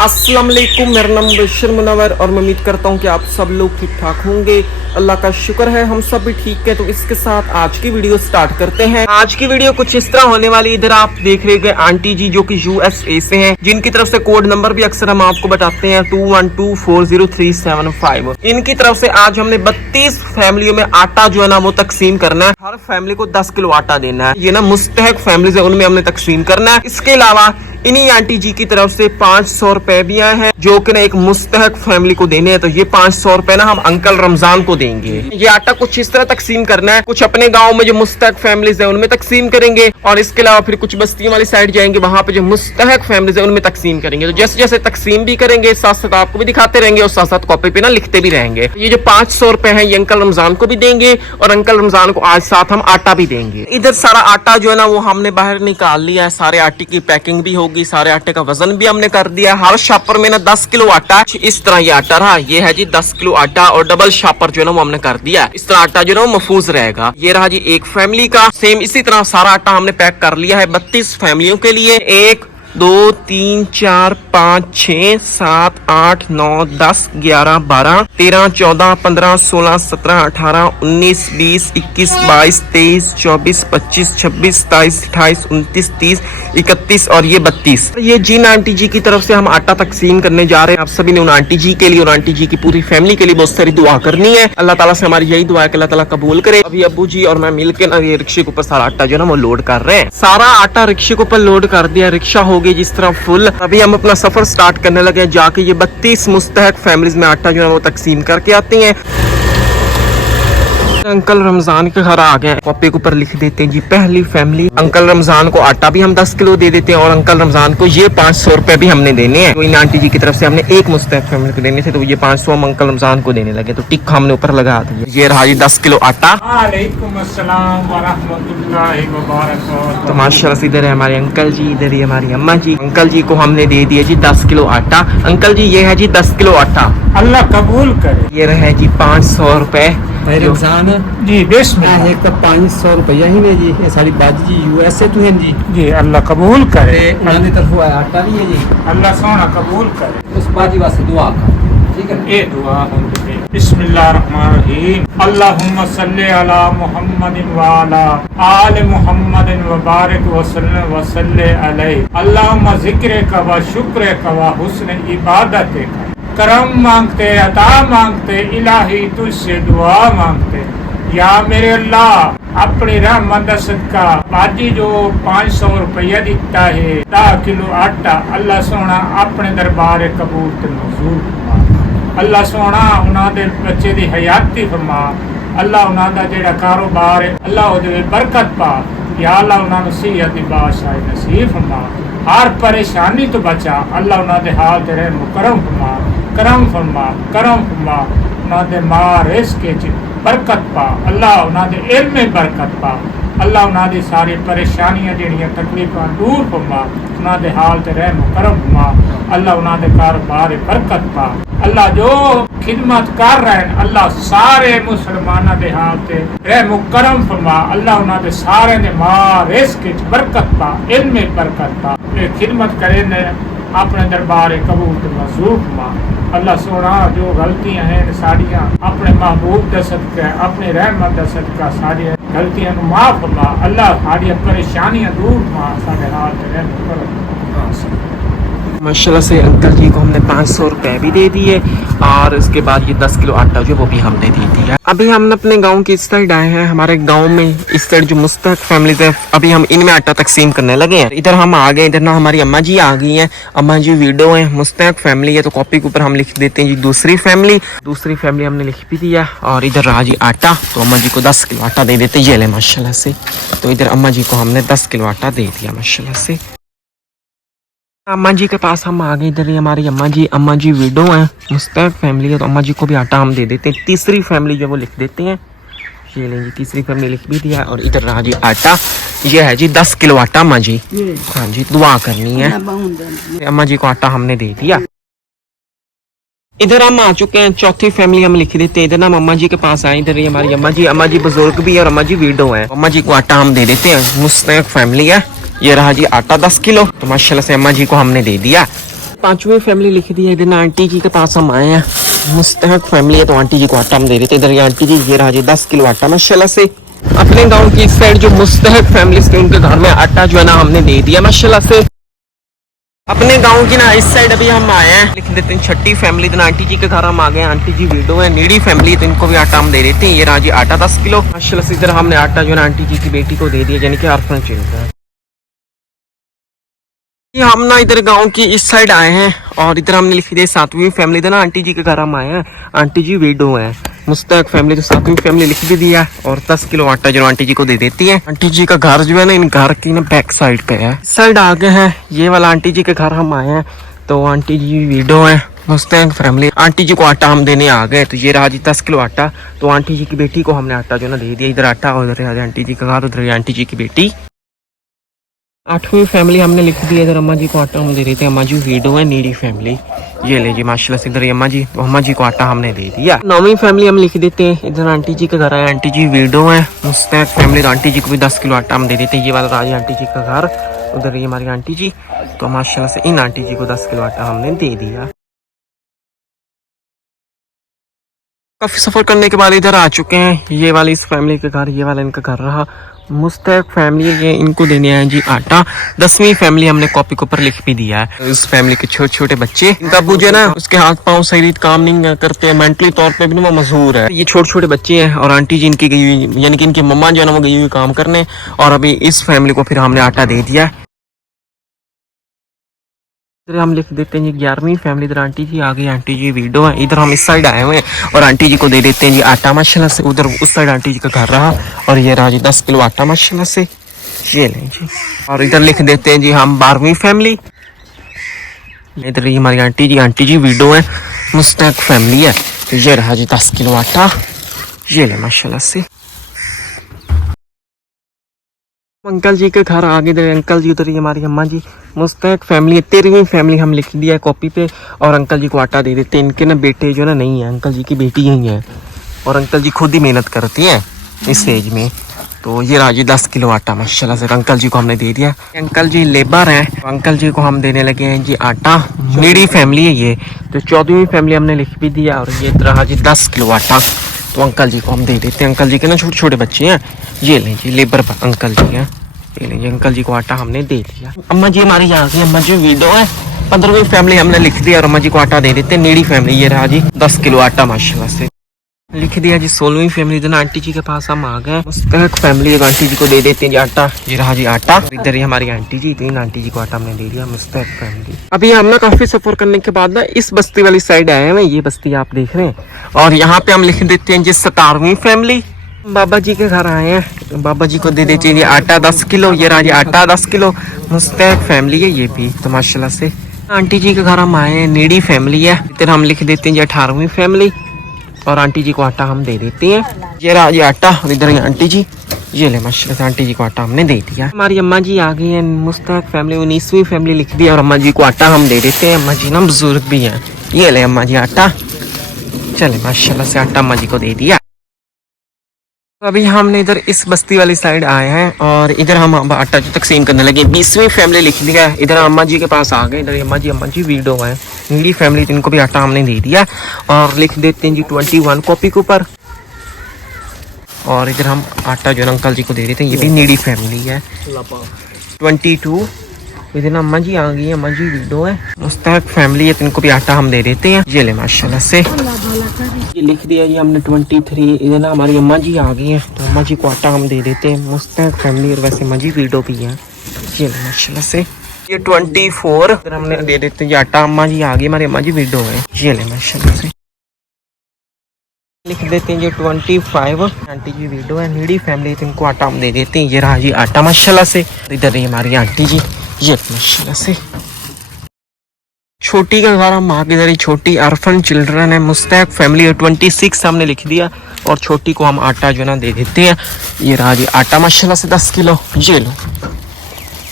अस्सलाम वालेकुम, मेरा नाम बशर मुनव्वर और मैं उम्मीद करता हूँ कि आप सब लोग ठीक ठाक होंगे। अल्लाह का शुक्र है हम सब भी ठीक है। तो इसके साथ आज की वीडियो स्टार्ट करते हैं। आज की वीडियो कुछ इस तरह होने वाली। इधर आप देख रहे हैं आंटी जी जो कि USA से हैं, जिनकी तरफ से कोड नंबर भी अक्सर हम आपको बताते हैं 21240375। इनकी तरफ से आज हमने 32 फैमिलियों में आटा जो है ना वो तकसीम करना है। हर फैमिली को 10 किलो आटा देना है। ये ना मुस्तहक फैमिली है, उनमें हमने तकसीम करना है। इसके अलावा इन्हीं आंटी जी की तरफ से 500 रुपए भी आए हैं जो कि ना एक मुस्तहक फैमिली को देने हैं। तो ये 500 रुपए ना हम अंकल रमजान को देंगे। ये आटा कुछ इस तरह तकसीम करना है, कुछ अपने गांव में जो मुस्तहक फैमिलीज है उनमें तकसीम करेंगे और इसके अलावा फिर कुछ बस्तियों वाली साइड जाएंगे, वहां पे जो मुस्तहक फैमिलीज है उनमें तकसीम करेंगे। तो जैसे जैसे तकसीम भी करेंगे साथ साथ आपको भी दिखाते रहेंगे और साथ साथ कॉपी पे ना लिखते भी रहेंगे। ये जो 500 रुपए है ये अंकल रमजान को भी देंगे और अंकल रमजान को आज साथ हम आटा भी देंगे। इधर सारा आटा जो है ना वो हमने बाहर निकाल लिया है। सारे आटे की पैकिंग भी होगी, सारे आटे का वजन भी हमने कर दिया। हर शापर में ना 10 किलो आटा, इस तरह ये आटा रहा। ये है जी 10 किलो आटा और डबल शापर जो है ना वो हमने कर दिया। इस तरह आटा जो है ना वो महफूज रहेगा। ये रहा जी एक फैमिली का। सेम इसी तरह सारा आटा हमने पैक कर लिया है 32 फैमिलियों के लिए। 1 2 3 4 5 6 7 8 9 10 11 12 13 14 15 16 17 18 19 20 21 22 23 24 25 26 27 28 29 30 31 और ये 32। ये जिन आंटी जी की तरफ से हम आटा तकसीम करने जा रहे हैं, आप सभी ने उन आंटी जी के लिए, उन आंटी जी की पूरी फैमिली के लिए बहुत सारी दुआ करनी है। अल्लाह ताला से हमारी यही दुआ है कि अल्लाह ताला कबूल करे। अभी अब्बू जी और मैं मिलकर ना ये रिक्शे के ऊपर सारा आटा जो है ना वो लोड कर रहे हैं। सारा आटा रिक्शे के ऊपर लोड कर दिया, रिक्शा हो गई जिस तरह फुल। अभी हम अपना सफर स्टार्ट करने लगे हैं। जाके ये 32 मुस्तहक फैमिलीज में आटा जो है वो तकसीम करके आती हैं। अंकल रमजान के घर आ गए। कॉपी के ऊपर लिख देते हैं जी पहली फैमिली। अंकल रमजान को आटा भी हम 10 किलो दे देते हैं और अंकल रमजान को ये 500 रुपए भी हमने देने हैं। तो इन आंटी जी की तरफ से हमने एक मुस्तहक फैमिली को देने थे, तो ये 500 हम अंकल रमजान को देने लगे। तो टिक हमने ऊपर लगा दिया। ये रहा जी 10 किलो आटा। तो माशाल्लाह से इधर है हमारे अंकल जी, इधर ही हमारी अम्मा जी। अंकल जी को हमने दे दिया जी 10 किलो आटा। अंकल जी ये है जी 10 किलो आटा, अल्लाह कबूल करे। ये रहे जी 500 रुपए जी बिस्मिल्लाह। एक 500 रुपया ही ने जी। ये सारी बाजी जी USA तो है जी। जी अल्लाह कबूल करे। उन्होंने तरफ आटा भी है जी। अल्लाह सोना कबूल करे। उस बाजी वास्ते दुआ कर, ठीक है। ए दुआ हम दे। बिस्मिल्लाहिर्रहमानिर्रहीम। अल्लाहुम्मा सल्ली अला मुहम्मदिन व अला आले मुहम्मदिन व बारिक व सल्ली अलैहि। अल्लाहुम्मा ज़िक्रिका व शुक्रिका व हुस्न इबादतिका। करम मांगते, अता मांगते, इलाही तुझसे दुआ मांगते। या मेरे अल्लाह अपनी रहमत दा सदका बाजी जो 500 रुपया दिता है 10 किलो आटा, अल्लाह सोना अपने दरबार कबूल ते मंजूर फरमा। अल्लाह सोना उन्हां दे बच्चे दी हयाती फरमा। अल्लाह उन्हां दा जेड़ा कारोबार है अल्लाह ओदे बरकत पा। या अल्लाह उन्हां नूं सेहत दी बादशाही नसीब फरमा। हर परेशानी तो बचा। अल्लाह उन्हां दे हाल ते रहम करम फरमा, करम फरमा, करम फरमा। उन्हां दे मां रिज़्क़ च बरकत पा। अल्लाह उन्हां दे इल्म में बरकत पा। अल्लाह उन्हां दी सारी परेशानियां जेहड़ियां तकलीफां दूर फरमा। उन्हां दे हाल ते रहम करम फरमा। अल्लाह उन्हां दे कारोबार बरकत पा। अल्लाह जो खिदमत कर रहे हैं अल्लाह सारे मुसलमाना दे हाल ते रहम करम फरमा। अल्लाह उन्हां दे सारे दे मां रिज़्क़ च बरकत पा, इल्म में बरकत पा। ये खिदमत करे ने अपने दरबार कबूल ते मंजूर फरमा। अल्लाह सोना जो गलतियां हैं साड़ियां अपने महबूब दा सदका, अपने रहमत दा सदका साड़ी गलतियां नु माफ फरमा। अल्लाह साड़ी परेशानियां दूर फरमा। साडे हाल ते रहम करो। माशाल्लाह से अंकल जी को हमने 500 रुपए भी दे दिए और इसके बाद ये 10 किलो आटा जो वो भी हमने दे दिया। अभी हम अपने गांव की इस साइड आए हैं। हमारे गांव में इस साइड जो मुस्तहक फैमिलीज है अभी हम इनमें आटा तकसीम करने लगे हैं। इधर हम आ गए, इधर ना हमारी अम्मा जी आ गई हैं। अम्मा जी विडो है, मुस्तहक फैमिली है। तो कॉपी के ऊपर हम लिख देते हैं जी दूसरी फैमिली हमने लिख भी दिया। और इधर रहा जी आटा, तो अम्मा जी को 10 किलो आटा दे देते ये ले माशाल्लाह से। तो इधर अम्मा जी को हमने 10 किलो आटा दे दिया माशाल्लाह से। अम्मा जी के पास हम आ गए। इधर ही हमारी अम्मा जी विडो हैं, मुस्तहक फैमिली है। तो अम्मा जी को भी आटा हम दे देते हैं। तीसरी फैमिली जो वो लिख देते हैं। ये लेंगे तीसरी फैमिली लिख भी दिया। और इधर रहा जी आटा, ये है जी 10 किलो आटा अम्मा जी। हाँ जी दुआ करनी है। अम्मा जी को आटा हमने दे दिया। इधर हम आ चुके हैं, चौथी फैमिली हम लिख देते हैं। इधर हम अम्मा जी के पास आए। इधर ही हमारी अम्मा जी बुजुर्ग भी है और अम्मा जी विडो है। अम्मा जी को आटा हम दे देते हैं, मुस्तहक फैमिली है। ये रहा जी आटा 10 किलो। तो माशाल्लाह से अम्मा जी को हमने दे दिया। पांचवी फैमिली लिख दी है इधर आंटी जी के पास हम आए हैं। मुस्तहक फैमिली है तो आंटी जी को आटा हम दे देते। इधर ये आंटी जी ये रहा जी 10 किलो आटा माशाल्लाह से। अपने गांव की इस साइड जो मुस्तहक फैमिली थे उनके घर में आटा जो है ना हमने दे दिया माशाल्लाह से। अपने गांव की ना इस साइड अभी हम आए हैं, लिख देते हैं छठी फैमिली। तो आंटी जी के घर हम आ गए। आंटी जी विडो है, नीडी फैमिली, तो इनको भी आटा हम दे देते हैं। ये रहा जी आटा 10 किलो माशाल्लाह से। इधर हमने आटा जो है ना आंटी जी की बेटी को दे दिया, यानी कि ऑर्फन चिल्ड्रन। ये हम ना इधर गांव की इस साइड आए हैं और इधर हमने लिखी दी 7वीं फैमिली। था ना आंटी जी के घर हम आए हैं। आंटी जी विडो है, मुस्तहक फैमिली, तो 7वीं फैमिली लिख भी दिया और 10 किलो आटा जो आंटी जी को दे देती है। आंटी जी का घर जो है ना इन घर की ना बैक साइड पे है। इस साइड आगे है ये वाला आंटी जी के घर हम आए हैं। तो आंटी जी विडो है, मुस्तहक फैमिली। आंटी जी को आटा हम देने आ गए। तो ये रहा जी 10 किलो आटा। तो आंटी जी की बेटी को हमने आटा जो ना दे दिया। इधर आटा और उधर आंटी जी का घर, उधर आंटी जी की बेटी। 8वीं फैमिली हमने लिख दी है। इधर अम्मा जी को आटा हम दे रहे थे। अम्मा जी विडो है, नीडी फैमिली। ये ले जी माशाल्लाह से। इधर अम्मा जी को आटा हमने दे दिया। 9वीं फैमिली हम लिख देते हैं। इधर आंटी जी का घर है, आंटी जी विडो है, मुस्तहक फैमिली। तो आंटी जी को भी 10 किलो आटा हम दे देते हैं। ये वाला राजी आंटी जी का घर, उधर ये हमारी आंटी जी। तो माशाल्लाह से इन आंटी जी को 10 किलो आटा हमने दे दिया। काफी सफर करने के बाद इधर आ चुके हैं। ये वाली इस फैमिली के घर, ये वाला इनका घर रहा। मुस्तहक फैमिली ये इनको देने आए जी आटा। 10वीं फैमिली हमने कॉपी के ऊपर लिख भी दिया है। इस फैमिली के छोटे छोटे बच्चे, इनका अब्बू जो है ना उसके हाथ पांव सही काम नहीं करते, मेंटली तौर पे भी वो मजबूर है। ये छोटे छोटे बच्चे हैं और आंटी जी इनकी गई हुई, यानी कि इनकी मम्मा जो है ना वो गई हुई काम करने। और अभी इस फैमिली को फिर हमने आटा दे दिया। इधर हम लिख देते हैं जी 11वीं फैमिली। इधर आंटी जी आ गई, आंटी जी विडो है। इधर हम इस साइड आए हुए हैं और आंटी जी को दे देते हैं जी आटा माशाल्लाह से। उधर उस साइड आंटी जी का घर रहा और ये रहा जी 10 किलो आटा माशाल्लाह से। ये लें जी। और इधर लिख देते हैं जी हम 12वीं फैमिली। इधर ये हमारी आंटी जी विडो है, मुस्तहक फैमिली है। तो ये रहा जी 10 किलो आटा। ये ले माशाल्लाह से। अंकल जी के घर आगे इधर अंकल जी, उधर ही हमारी अम्मा जी। मुस्तहक फैमिली है, 13वीं फैमिली हम लिख दिया है कॉपी पे। और अंकल जी को आटा दे देते हैं। इनके ना बेटे जो ना नहीं है, अंकल जी की बेटी ही है और अंकल जी खुद ही मेहनत करती हैं इस एज में। तो ये रहा जी 10 किलो आटा माशाल्लाह से। अंकल जी को हमने दे दिया। अंकल जी लेबर हैं, तो अंकल जी को हम देने लगे हैं जी आटा। नीडी फैमिली है ये। तो 14वीं फैमिली हमने लिख भी दिया और ये रहा जी 10 किलो आटा। तो अंकल जी को हम दे देते हैं। अंकल जी के ना छोटे छोटे बच्चे हैं। ये लें जी लेबर अंकल जी हैं। ये लें जी अंकल जी को आटा हमने दे दिया। अम्मा जी हमारी यहाँ की अम्मा जी विडो है। 15वीं फैमिली हमने लिख दिया और अम्मा जी को आटा दे देते हैं। नीडी फैमिली ये रहा जी 10 किलो आटा माशाल्लाह से। लिख दिया जी 16वीं फैमिली। इधर आंटी जी के पास हम आ गए। मुस्तहक फैमिली आंटी जी को दे देते हैं जी आटा। ये रहा जी आटा। इधर ही हमारी आंटी जी, तो इन आंटी जी को आटा हमने दे दिया। मुस्तहक फैमिली। अभी हम ना काफी सफर करने के बाद ना इस बस्ती वाली साइड आए हैं। ये बस्ती आप देख रहे हैं और यहाँ पे हम लिख देते हैं जी 17वीं फैमिली। बाबा जी के घर आए हैं। बाबा जी को दे देते हैं जी आटा 10 किलो। ये रहा जी आटा 10 किलो। मुस्तहक फैमिली है ये भी। तो माशाल्लाह से आंटी जी के घर हम आए हैं। नीडी फैमिली है। इधर हम लिख देते हैं जी 18वीं फैमिली और आंटी जी को आटा हम दे देते हैं। ये रहा जी आटा और इधर आंटी जी। ये ले माशाल्लाह से आंटी जी को आटा हमने दे दिया। हमारी अम्मा जी आ गई हैं। मुस्तहक फैमिली 19वीं फैमिली लिख दिया और अम्मा जी को आटा हम दे देते हैं। अम्मा जी ना बुजुर्ग भी हैं। ये ले अम्मा जी आटा। चले माशाल्लाह से आटा अम्मा जी को दे दिया। तो अभी हमने इधर इस बस्ती वाली साइड आए हैं और इधर हम आटा जो तकसीम करने लगे। 20वीं फैमिली लिख दिया है। इधर अम्मा जी के पास आ गए। इधर अम्मा जी विडो है, नीडी फैमिली, तो इनको भी आटा हमने दे दिया और लिख देते हैं जी 21 कॉपी के ऊपर। और इधर हम आटा जो अंकल जी को दे देते हैं। ये भी नीडी फैमिली है। 22 इधर अम्मा जी आ गई है। अम्मा जी विडो है, मुस्तहक फैमिली है, तो इनको भी आटा हम दे देते हैं। ये ले माशाल्लाह से। ये लिख दिया जी हमने 23। इधर ना हमारी अम्मा जी आ गई हैं, तो अम्मा जी को आटा हम दे देते हैं। मुस्तहक फैमिली और वैसे अम्मा जी विडो भी है। ये ले माशाल्लाह से। ये 24 इधर हमने दे देते हैं आटा। अम्मा जी आ गई, हमारी अम्मा जी विडो है। ये ले माशाल्लाह से। लिख देते हैं जी 25 आंटी जी विडो है, नीडी फैमिली, तो इनको आटा हम दे देते हैं। ये रहा जी आटा माशाल्लाह से। इधर ही हमारी आंटी जी। ये माशाल्लाह से। छोटी का घर हम आगे, इधर ही छोटी ऑर्फन चिल्ड्रन है, मुस्तहक फैमिली है। 26 हमने लिख दिया और छोटी को हम आटा जो ना दे देते हैं। ये रहा जी आटा माशाल्लाह से 10 किलो। ये लो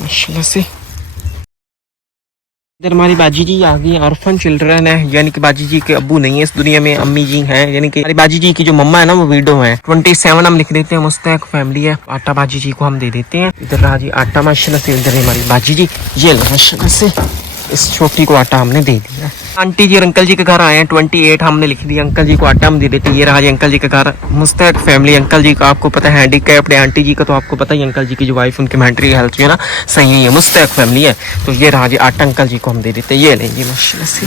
माशाल्लाह से। इधर हमारी बाजी जी आ गई, ऑर्फन चिल्ड्रन है, यानी कि बाजी जी के अब्बू नहीं है इस दुनिया में, अम्मी जी हैं, यानी कि हमारी बाजी जी की जो मम्मा है ना वो विडो है। 27 हम लिख देते हैं। मुस्तहक फैमिली है। आटा बाजी जी को हम दे देते हैं। इधर रहा जी आटा माशाल्लाह से। इधर हमारी बाजी जी। ये लो माशाल्लाह से। इस छोटी को आटा हमने दे दिया। आंटी जी और अंकल जी के घर आए हैं, 28 हमने लिख दिया। अंकल जी को आटा हम दे देते हैं। ये रहा जी अंकल जी का घर, मुस्तहक फैमिली। अंकल जी का आपको पता है हैंडीकैप्ड है, आंटी जी का तो आपको पता ही, अंकल जी की जो वाइफ उनकी मेंटली हेल्थ जो है ना सही है, मुस्तहक फैमिली है। तो ये रहा जी आटा अंकल जी को हम दे देते हैं। ये लेंगे माशाल्लाह से।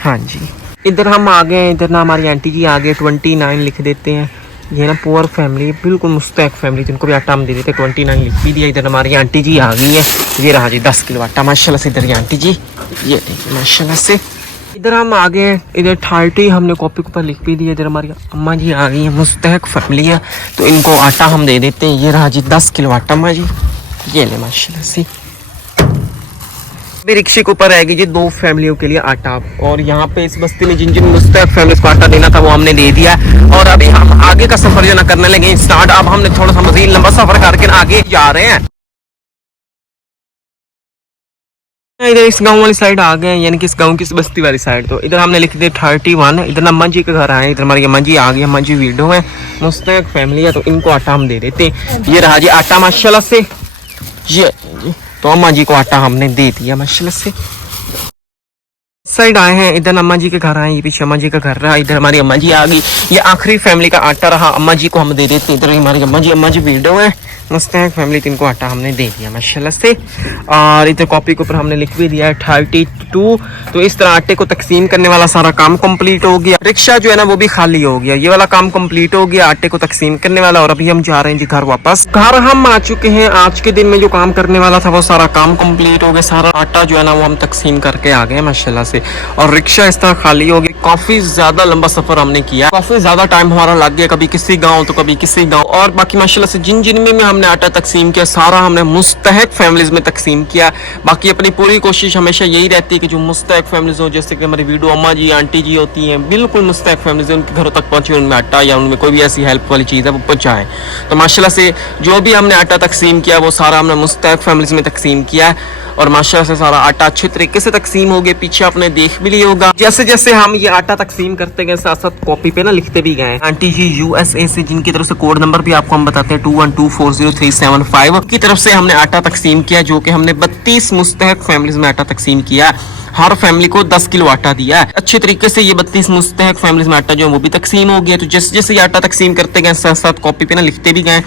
हाँ जी, इधर हम आ गए, इधर ना हमारी आंटी जी आ गए, 29 लिख देते हैं। ये ना पुअर फैमिली, बिल्कुल मुस्तहक फैमिली, जिनको भी आटा हम दे देते हैं। 29 लिख भी दिया। इधर हमारी आंटी जी आ गई है। ये रहा जी 10 किलो आटा माशाल्लाह से। इधर ये आंटी जी, ये देखिए माशाल्लाह से। इधर हम आ गए, इधर 30 हमने कॉपी के ऊपर लिख भी दिया। इधर हमारी अम्मा जी आ गई है, मुस्तहक फैमिली है, तो इनको आटा हम दे देते हैं। ये रहा जी 10 किलो आटा अम्मा जी, ये ले माशाल्लाह से। अभी रिक्शे के ऊपर आएगी जी 2 फैमिलियों के लिए आटा। और यहाँ पे इस बस्ती में जिन जिन मुस्तहक फैमिलीज को आटा देना था वो हमने दे दिया। और अभी हम आगे का सफर जो ना करने लगे स्टार्ट। अब हमने थोड़ा सा मजीद लंबा सफर करके आगे जा रहे हैं। इधर इस गांव वाली साइड आ गए, यानी कि इस गांव की इस बस्ती वाली साइड। तो इधर हमने लिख दिया 31। इधर अम्मा जी के घर आए, इधर हमारी अम्मा जी आ गई। अम्मा जी वीडियो है, मुस्तहक फैमिली है, तो इनको आटा हम दे देते। ये रहा जी आटा माशाल्लाह से। ये तो अम्मा जी को आटा हमने दे दिया माशाल्लाह से। साइड आए हैं, इधर अम्मा जी के घर आए, ये पीछे अम्मा जी का घर रहा। इधर हमारी अम्मा जी आ गई। ये आखिरी फैमिली का आटा रहा, अम्मा जी को हम दे देते। इधर हमारी अम्मा जी वीडियो है, मुस्तहक फैमिली, तो इनको आटा हमने दे दिया माशाल्लाह से। और इधर कॉपी के ऊपर हमने लिख भी दिया है 32। तो इस तरह आटे को तकसीम करने वाला सारा काम कंप्लीट हो गया। रिक्शा जो है ना वो भी खाली हो गया, ये वाला काम कंप्लीट हो गया, आटे को तकसीम करने वाला। और अभी हम जा रहे हैं जी घर वापस। घर हम आ चुके हैं। आज के दिन में जो काम करने वाला था वो सारा काम कंप्लीट हो गया। सारा आटा जो है ना वो हम तकसीम करके आ गए माशाल्लाह से। और रिक्शा इस तरह खाली हो गई। काफी ज्यादा लंबा सफर हमने किया, काफी ज्यादा टाइम हमारा लग गया, कभी किसी गाँव तो कभी किसी गाँव। और बाकी माशाल्लाह से जिन जिन में हमने आटा तकसीम किया सारा हमने मुस्तहक फैमिलीज में तकसीम किया। बाकी अपनी पूरी कोशिश हमेशा यही रहती है कि जो मुस्तहक फैमिलीज हो, जैसे कि हमारी वीडियो अम्मा जी आंटी जी होती हैं, बिल्कुल मुस्तहक फैमिलीज है, उनके घरों तक पहुंचे, उनमें आटा या उनमें कोई भी ऐसी हेल्प वाली चीज़ है वो पहुंचाएं। तो माशाल्लाह से जो भी हमने आटा तकसीम किया वो सारा हमने मुस्तहक फैमिलीज में तकसीम किया। और माशाल्लाह से सारा आटा अच्छे तरीके से तकसीम हो गया। पीछे आपने देख भी लिया होगा, जैसे जैसे हम ये आटा तकसीम करते गए साथ साथ कॉपी पे ना लिखते भी गए। आंटी जी USA से, जिनकी तरफ से कोड नंबर भी आपको हम बताते हैं 21240375 की तरफ से हमने आटा तकसीम किया, जो कि हमने 32 मुस्तहक फैमिलीज में आटा तकसीम किया। हर फैमिली को 10 किलो आटा दिया है। अच्छे तरीके से ये 32 मुस्तहक फैमिलीज में आटा जो है वो भी तकसीम हो गया। तो जैसे जैसे ये आटा तकसीम करते गए साथ साथ कॉपी पे ना लिखते भी गए।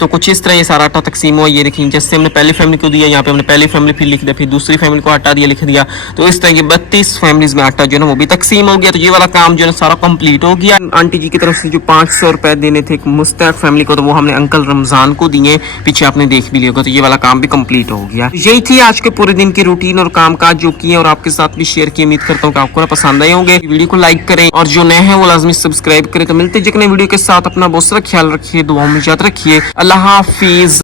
तो कुछ इस तरह ये सारा आटा तकसीम हुआ। ये देखिए, जैसे हमने पहली फैमिली को दिया, यहाँ पे हमने पहली फैमिली फिर लिख दिया, फिर दूसरी फैमिली को आटा दिया, लिख दिया। तो इस तरह ये 32 फैमिलीज में आटा जो है ना वो भी तकसीम हो गया। तो ये वाला काम जो है सारा कंप्लीट हो गया। आंटी जी की तरफ से जो 500 रुपए देने थे मुस्तहक फैमिली को, तो वो हमने अंकल रमजान को दिए, पीछे आपने देख भी लिया होगा। तो ये वाला काम भी कंप्लीट हो गया। यही थी आज के पूरे दिन की रूटीन और काम काज जो किए और आपके साथ भी शेयर किए। उम्मीद करता हूँ कि आपको पसंद आए होंगे। वीडियो को लाइक करें और जो नए हैं वो लाजमी सब्सक्राइब करें। तो मिलते जितने वीडियो के साथ अपना बहुत सारा ख्याल रखिए, दुआओं में याद रखिए। अल्लाह हाफिज।